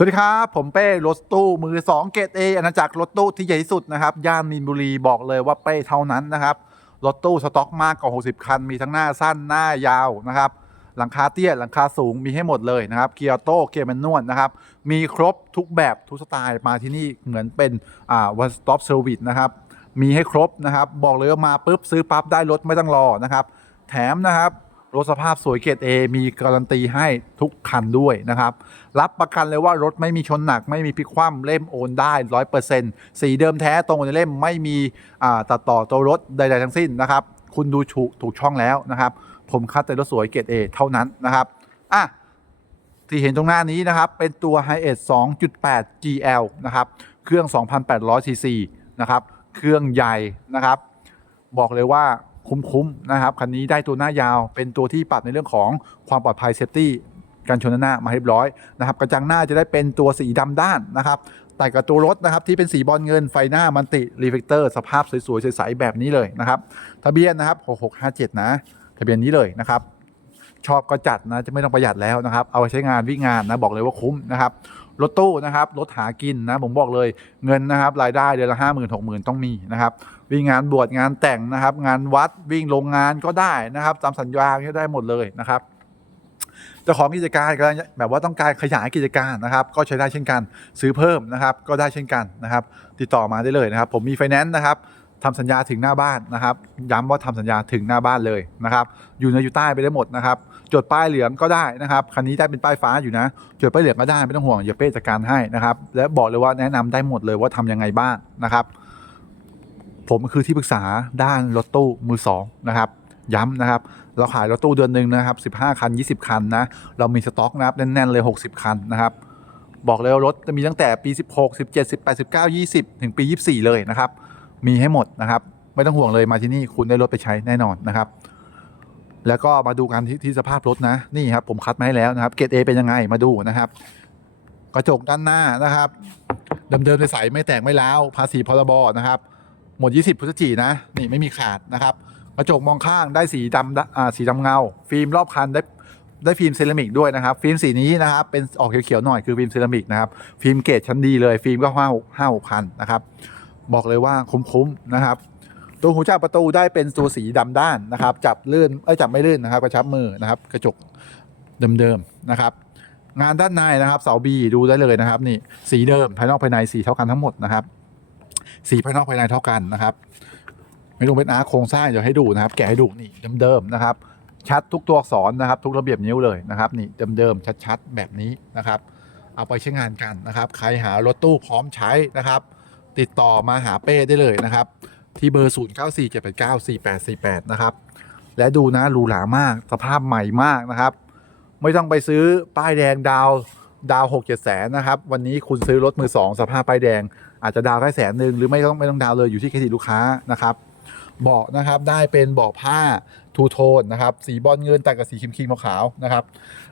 สวัสดีครับ ผมเป้รถตู้มือ 2 เกรดเออาณาจักรรถตู้ที่ใหญ่ที่สุดนะครับ ย่านมีนบุรีบอกเลยว่าเป้เท่านั้นนะครับ รถตู้สต็อกมากกว่า 60 คัน มีทั้งหน้าสั้นหน้ายาวนะครับ หลังคาเตี้ย หลังคาสูงมีให้หมดเลยนะครับเกียร์โต้เกียร์แมนนวลนะครับ มีครบทุกแบบทุกสไตล์มาที่นี่เหมือนเป็นอ่า one stop service นะครับ มีให้ครบนะครับ บอกเลยว่ามาปุ๊บซื้อปั๊บได้รถไม่ต้องรอนะครับ แถมนะครับ รถสภาพสวยเกรด A มีการันตีให้ทุกคันด้วยนะครับ รับประกันเลยว่ารถไม่มีชนหนัก ไม่มีพลิกคว่ำเล่มโอนได้ร้อยเปอร์เซ็นต์สีเดิมแท้ตรงในเล่มไม่มีตัดต่อตัวรถใด ๆ ทั้งสิ้นนะครับ คุณดูถูกถูกช่องแล้วนะครับ ผมคัดแต่รถสวยเกรด A เท่านั้นนะครับอะที่เห็นตรงหน้านี้นะครับ เป็นตัว h i เอ 2.8 GL นะครับ เครื่อง 2,800ซีซีนะครับ เครื่องใหญ่นะครับ บอกเลยว่า คุ้มๆนะครับคันนี้ได้ตัวหน้ายาวเป็นตัวที่ปรับในเรื่องของความปลอดภัยเซฟตี้การชนหน้ามาให้เรียบร้อยนะครับกระจังหน้าจะได้เป็นตัวสีดำด้านนะครับแต่กับตัวรถนะครับที่เป็นสีบอลเงินไฟหน้ามันติรีเฟกเตอร์สภาพสวยๆใสๆแบบนี้เลยนะครับทะเบียนนะครับ6657 นะ ทะเบียนนี้เลยนะครับชอบก็จัดนะจะไม่ต้องประหยัดแล้วนะครับ เอาไปใช้งานวิ่งงานนะบอกเลยว่าคุ้มนะครับรถตู้นะครับรถหากินนะผมบอกเลยเงินนะครับรายได้เดือนละห้าหมื่นหกหมื่นต้องมีนะครับ วิ่งงานบวชงานแต่งนะครับ งานวัดวิ่งโรงงานก็ได้นะครับตามสัญญาก็ได้หมดเลยนะครับจ้าของกิจการก็แบบว่าต้องการขยายกิจการนะครับ ก็ใช้ได้เช่นกัน ซื้อเพิ่มนะครับ ก็ได้เช่นกันนะครับ ติดต่อมาได้เลยนะครับ ผมมีไฟแนนซ์นะครับทำสัญญาถึงหน้าบ้านนะครับ ย้ำว่าทำสัญญาถึงหน้าบ้านเลยนะครับ อยู่ในอยู่ใต้ไปได้หมดนะครับ จดป้ายเหลืองก็ได้นะครับ คันนี้ได้เป็นป้ายฟ้าอยู่นะ จดป้ายเหลืองก็ได้ไม่ต้องห่วงอย่าเป้จัดการให้นะครับ และบอกเลยว่าแนะนำได้หมดเลยว่าทำยังไงบ้างนะครับ ผมคือที่ปรึกษาด้านรถตู้มือสองนะครับ ย้ำนะครับ เราขายรถตู้เดือนหนึ่งนะครับ 15 คัน 20 คันนะ เรามีสต็อกนะครับแน่นๆเลย 60 คันนะครับ บอกเลยว่ารถจะมีตั้งแต่ปี 16 17 18 19 20 ถึงปี 24 เลยนะครับ มีให้หมดนะครับ ไม่ต้องห่วงเลยมาที่นี่คุณได้รถไปใช้แน่นอนนะครับ แล้วก็มาดูกันที่ที่สภาพรถนะ นี่ครับผมคัดมาให้แล้วนะครับ เกรดเอเป็นยังไงมาดูนะครับ กระจกด้านหน้านะครับเดิมๆใสไม่แตกไม่ร้าวภาษีพรบนะครับ หมด 20พฤศจิกายนนะนี่ไม่มีขาดนะครับกระจกมองข้างได้สีดำอ่าสีดำเงา ฟิล์มรอบคันได้ได้ฟิล์มเซรามิกด้วยนะครับ ฟิล์มสีนี้นะครับเป็นออกเขียวๆหน่อยคือฟิล์มเซรามิกนะครับฟิล์มเกรดชั้นดีเลยฟิล์มก็ห้าห้าหกพันนะครับบอกเลยว่าคุ้มๆนะครับ ตัวหูจับประตูได้เป็นตัวสีดำด้านนะครับ จับลื่นเอ้จับไม่ลื่นนะครับกระชับมือนะครับ กระจกเดิมๆนะครับ งานด้านในนะครับเสาบีดูได้เลยนะครับ นี่สีเดิมภายนอกภายในสีเท่ากันทั้งหมดนะครับ สีภายนอกภายในเท่ากันนะครับ ไม่ต้องเป็นอาร์โครงสร้างเดี๋ยวให้ดูนะครับ แกะให้ดูนี่เดิมๆนะครับ ชัดทุกตัวอักษรนะครับ ทุกระเบียบนิ้วเลยนะครับนี่เดิมๆชัดๆแบบนี้นะครับ เอาไปใช้งานกันนะครับ ใครหารถตู้พร้อมใช้นะครับ ติดต่อมาหาเป้ได้เลยนะครับ ที่เบอร์ 0 9 4 7 8 9 4 8 4 8 นะครับ และดูนะหรูหรามากสภาพใหม่มากนะครับ ไม่ต้องไปซื้อป้ายแดงดาวดาว6 7แสนนะครับ วันนี้คุณซื้อรถมือ2สภาพป้ายแดง อาจจะดาวแค่แสนหนึ่งหรือไม่ต้องไม่ต้องดาวเลยอยู่ที่เครดิตลูกค้านะครับเบาะนะครับได้เป็นเบาะผ้าทูโทนนะครับสีบอลเงินแต่งกับสีครีมครีมขาวนะครับ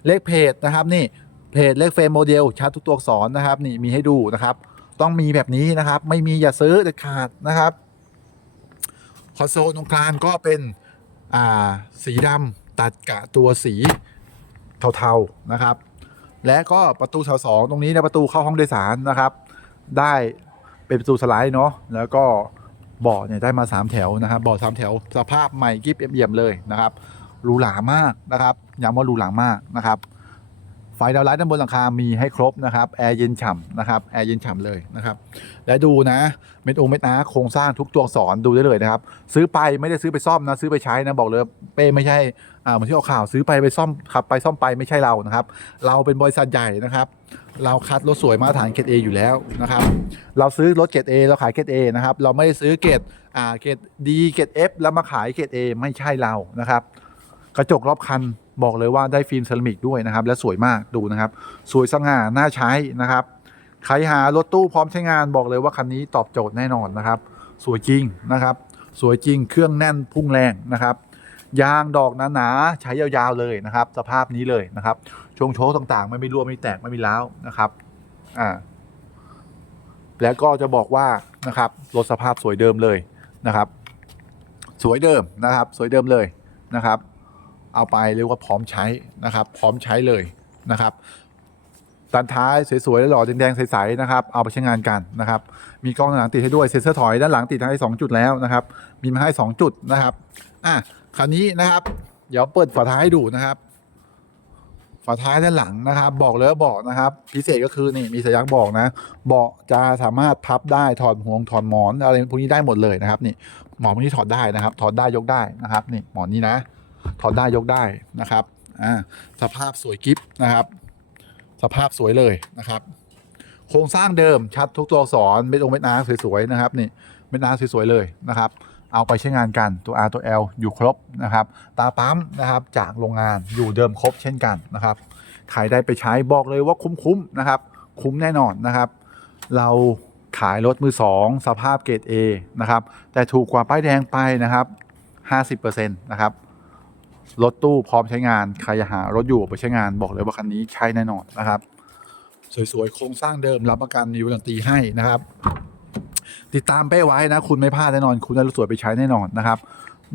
เลขเพจนะครับนี่เพจเลขเฟรมโมเดลชัดทุกตัวอักษรนะครับนี่มีให้ดูนะครับ ต้องมีแบบนี้นะครับ ไม่มีอย่าซื้อเด็ดขาดนะครับคอนโซลตรงกลางก็เป็นอ่าสีดำตัดกับตัวสีเทาๆนะครับ และก็ประตูแถวสองตรงนี้นะประตูเข้าห้องโดยสารนะครับ ได้ เป็นประตูสไลด์เนาะแล้วก็เบาะเนี่ยได้มา 3 แถวนะครับเบาะสามแถวสภาพใหม่กิ๊บเอี่ยมๆเลยนะครับหรูหรามากนะครับย้ำว่าหรูหรามากนะครับไฟดาวไลท์ด้านบนหลังคา มีให้ครบนะครับแอร์เย็นฉ่ำนะครับแอร์เย็นฉ่ำเลยนะครับ และดูนะเม็ดองเม็ดอาโครงสร้างทุกตัวอักษรดูได้เลยนะครับ ซื้อไปไม่ได้ซื้อไปซ่อมนะ ซื้อไปใช้นะ บอกเลยเป้ไม่ใช่อ่าเหมือนที่ออกข่าวซื้อไปไปซ่อมขับไปซ่อมไปไม่ใช่เรานะครับ เราเป็นบริษัทใหญ่นะครับ เราคัดรถสวยมาตรฐานเกรดเออยู่แล้วนะครับ เราซื้อรถเกรดเอเราขายเกรดเอนะครับ เราไม่ได้ซื้อเกรดอ่าเกรดดีเกรดเอแล้วมาขายเกรดเอไม่ใช่เรานะครับ กระจกรอบคันบอกเลยว่าได้ฟิล์มเซรามิกด้วยนะครับ และสวยมากดูนะครับ สวยสง่าน่าใช้นะครับ ใครหารถตู้พร้อมใช้งานบอกเลยว่าคันนี้ตอบโจทย์แน่นอนนะครับ สวยจริงนะครับ สวยจริงเครื่องแน่นพุ่งแรงนะครับ ยางดอกหนาๆใช้ยาวๆเลยนะครับ สภาพนี้เลยนะครับช่วงโชว์ต่างๆ ไม่มีรั่วไม่แตกไม่มีร้าวนะครับอ่าแล้วก็จะบอกว่านะครับรถสภาพสวยเดิมเลยนะครับ สวยเดิมนะครับ สวยเดิมเลยนะครับ เอาไปเรียกว่าพร้อมใช้นะครับ พร้อมใช้เลยนะครับตันท้ายสวยๆแล้วหล่อแดงๆใสๆนะครับ เอาไปใช้งานกันนะครับ มีกล้องหลังติดให้ด้วยเซ็นเซอร์ถอยด้านหลังติดให้สองจุดแล้วนะครับ มีมาให้สองจุดนะครับ อะ คราวนี้นะครับ เดี๋ยวเปิดฝาท้ายให้ดูนะครับ ฝาท้ายด้านหลังนะครับ บอกเลยว่าเบาะนะครับ พิเศษก็คือนี่มีสัญลักษณ์บอกนะ เบาะจะสามารถพับได้ถอดห่วงถอดหมอนอะไรพวกนี้ได้หมดเลยนะครับ นี่หมอนพวกนี้ถอดได้นะครับ ถอดได้ยกได้นะครับ นี่หมอนนี้นะ ถอดได้ยกได้นะครับอ่าสภาพสวยกิฟนะครับ สภาพสวยเลยนะครับ โครงสร้างเดิมชัดทุกตัวอักษรเม็ดองเม็ดอาร์สวยๆนะครับ นี่เม็ดอาร์สวยๆเลยนะครับ เอาไปใช้งานกันตัว R ตัว L อยู่ครบนะครับ ตาปั๊มนะครับจากโรงงานอยู่เดิมครบเช่นกันนะครับใครได้ไปใช้บอกเลยว่าคุ้มๆนะครับ คุ้มแน่นอนนะครับ เราขายรถมือสองสภาพเกรด A นะครับ แต่ถูกกว่าป้ายแดงไปนะครับ 50%นะครับรถตู้พร้อมใช้งานใครอยากหารถอยู่ไปใช้งานบอกเลยว่าคันนี้ใช้แน่นอนนะครับ สวยๆ โครงสร้างเดิมรับประกันมีวารันตีให้นะครับ ติดตามเป้ไว้นะ คุณไม่พลาดแน่นอน คุณได้รถสวยไปใช้แน่นอนนะครับ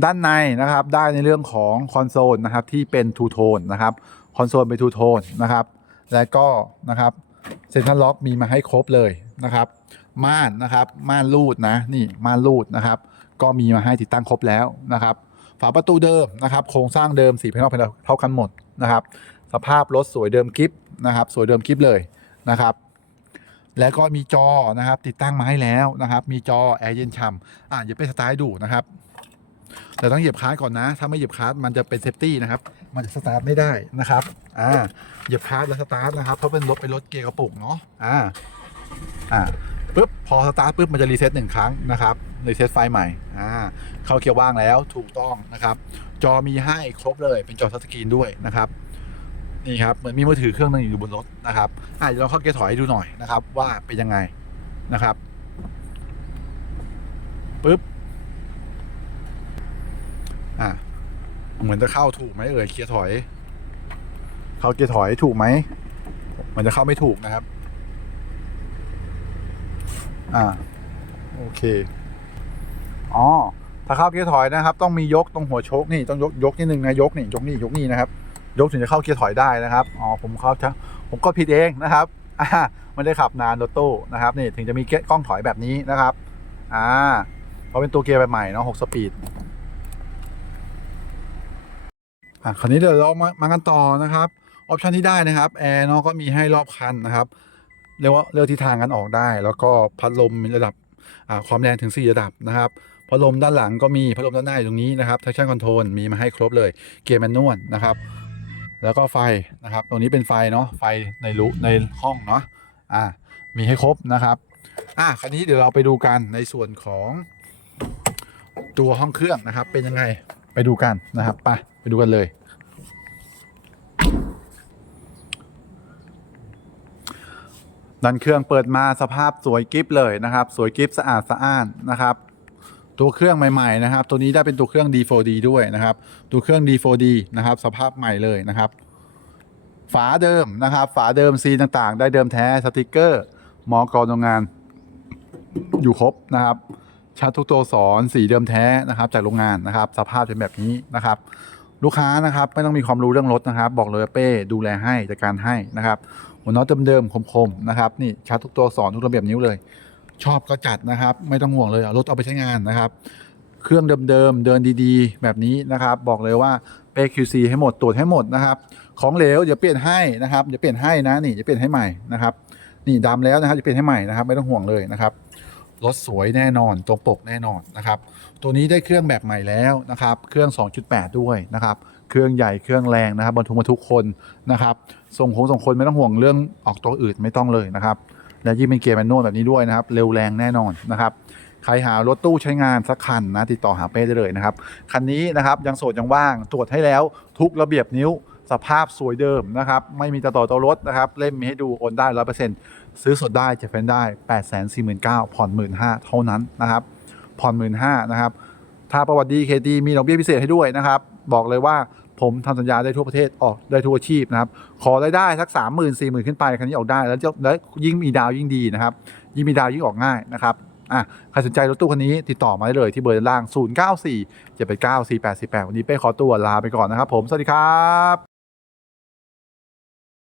ด้านในนะครับได้ในเรื่องของคอนโซลนะครับที่เป็นทูโทนนะครับคอนโซลเป็นทูโทนนะครับและก็นะครับเซ็นทรัลล็อกมีมาให้ครบเลยนะครับ ม่านนะครับม่านรูดนะนี่ม่านรูดนะครับ ก็มีมาให้ติดตั้งครบแล้วนะครับฝาประตูเดิมนะครับโครงสร้างเดิมสีภายนอกภายในเท่ากันหมดนะครับ สภาพรถสวยเดิมกิฟนะครับสวยเดิมกิฟเลยนะครับ แล้วก็มีจอนะครับ ติดตั้งมาให้แล้วนะครับ มีจอแอร์เย็นฉ่ำอะอย่าไปสตาร์ทดูนะครับแต่ต้องเหยียบคลัสก่อนนะ ถ้าไม่เหยียบคลัสมันจะเป็นเซฟตี้นะครับ มันจะสตาร์ทไม่ได้นะครับ อ่า เหยียบคลัสแล้วสตาร์ทนะครับ เพราะเป็นรถเป็นรถเกียร์กระปุกเนาะ อ่า อ่าปุ๊บ พอสตาร์ทปุ๊บมันจะรีเซ็ตหนึ่งครั้งนะครับรีเซ็ตไฟใหม่ อ่า เข้าเกียร์ว่างแล้วถูกต้องนะครับ จอมีให้ครบเลย เป็นจอทัชสกรีนด้วยนะครับ นี่ครับเหมือนมีมือถือเครื่องหนึงอยู่บนรถนะครับอ่าเดี๋ยวเราเข้าเกียร์ถอยดูหน่อยนะครับ ว่าเป็นยังไงนะครับปุ๊บอะเหมือนจะเข้าถูกไหมเอ่ยเกียร์ถอย เข้าเกียร์ถอยถูกไหมมันจะเข้าไม่ถูกนะครับ อ่าโอเค อ๋อ ถ้าเข้าเกียร์ถอยนะครับ ต้องมียกตรงหัวโชคนี่ต้องยกยกนิดนึงนะยกนี่ยกนี่ยกนี่นะครับ ยกถึงจะเข้าเกียร์ถอยได้นะครับอ๋อผมเข้าผมก็ผิดเองนะครับอ่าไม่ได้ขับนานรถตู้นะครับนี่ถึงจะมีกล้องถอยแบบนี้นะครับอ่าเพราะเป็นตัวเกียร์แบบใหม่เนาะหกสปีดอะคราวนี้เดี๋ยวเรามามากันต่อนะครับออปชันที่ได้นะครับแอร์เนาะก็มีให้รอบคันนะครับเรียกว่าเลือกทิศทางกันออกได้ แล้วก็พัดลมมีระดับอ่าความแรงถึง 4 ระดับนะครับพัดลมด้านหลังก็มีพัดลมด้านหน้าอยู่ตรงนี้นะครับ traction control มีมาให้ครบเลยเกียร์แมนนวลนะครับ แล้วก็ไฟนะครับตรงนี้เป็นไฟเนาะไฟในรูในห้องเนาะอ่ามีให้ครบนะครับอะคราวนี้เดี๋ยวเราไปดูกันในส่วนของตัวห้องเครื่องนะครับ เป็นยังไงไปดูกันนะครับไปไปดูกันเลย ดันเครื่องเปิดมาสภาพสวยกิฟเลยนะครับ สวยกิฟสะอาดสะอ้านนะครับ ตัวเครื่องใหม่ๆนะครับ ตัวนี้ได้เป็นตัวเครื่อง D4D ด้วยนะครับ ตัวเครื่อง D4D นะครับ สภาพใหม่เลยนะครับ ฝาเดิมนะครับ ฝาเดิมซีต่างๆ ได้เดิมแท้สติกเกอร์มอกรโรงงาน อยู่ครบนะครับชัดทุกตัวสอนสีเดิมแท้นะครับ จากโรงงานนะครับ สภาพเป็นแบบนี้นะครับ ลูกค้านะครับไม่ต้องมีความรู้เรื่องรถนะครับ บอกเลยเป้ดูแลให้จัดการให้นะครับหัวน็อตเดิมๆคมๆนะครับนี่ชัดทุกตัวสอนทุกระเบียบนิ้วเลย ชอบก็จัดนะครับ ไม่ต้องห่วงเลยรถเอาไปใช้งานนะครับ เครื่องเดิมๆเดินดีๆ แบบนี้นะครับ บอกเลยว่าเป้ QC ให้หมดตรวจให้หมดนะครับ ของเหลวเดี๋ยวเปลี่ยนให้นะครับเดี๋ยวเปลี่ยนให้นะนี่จะเปลี่ยนให้ใหม่นะครับนี่ดำแล้วนะครับจะเปลี่ยนให้ใหม่นะครับ ไม่ต้องห่วงเลยนะครับรถสวยแน่นอนตรงปกแน่นอนนะครับ ตัวนี้ได้เครื่องแบบใหม่แล้วนะครับ เครื่อง 2.8 ด้วยนะครับ เครื่องใหญ่เครื่องแรงนะครับบรรทุกมาทุกคนนะครับส่งของส่งคนไม่ต้องห่วงเรื่องออกตัวอืดไม่ต้องเลยนะครับ และยิ่งเป็นเกียร์แมนนวลแบบนี้ด้วยนะครับ เร็วแรงแน่นอนนะครับใครหารถตู้ใช้งานสักคันนะติดต่อหาเป้ได้เลยนะครับคันนี้นะครับยังโสดยังว่างตรวจให้แล้วทุกระเบียบนิ้วสภาพสวยเดิมนะครับไม่มีต่อต่อตัวรถนะครับเล่มมีให้ดูโอนได้ร้อยเปอร์เซ็นต์ซื้อสดได้จะเฟ้นได้แปดแสนสี่หมื่นเก้าผ่อนหมื่นห้าเท่านั้นนะครับผ่อนหมื่นห้านะครับถ้าประวัติดีเคดีมีดอกเบี้ยพิเศษให้ด้วยนะครับบอกเลยว่า ผมทำสัญญาได้ทั่วประเทศออกได้ทั่วอาชีพนะครับ ขอได้ได้สักสามหมื่นสี่หมื่นขึ้นไปคันนี้ออกได้แล้วจะแล้วยิ่งมีดาวยิ่งดีนะครับ ยิ่งมีดาวยิ่งออกง่ายนะครับอะใครสนใจรถตู้คันนี้ติดต่อมาได้เลยที่เบอร์ด้านล่าง 0 9 4 7 8 9 4 8 4 8 วันนี้เป้ขอตัวลาไปก่อนนะครับผม สวัสดีครับ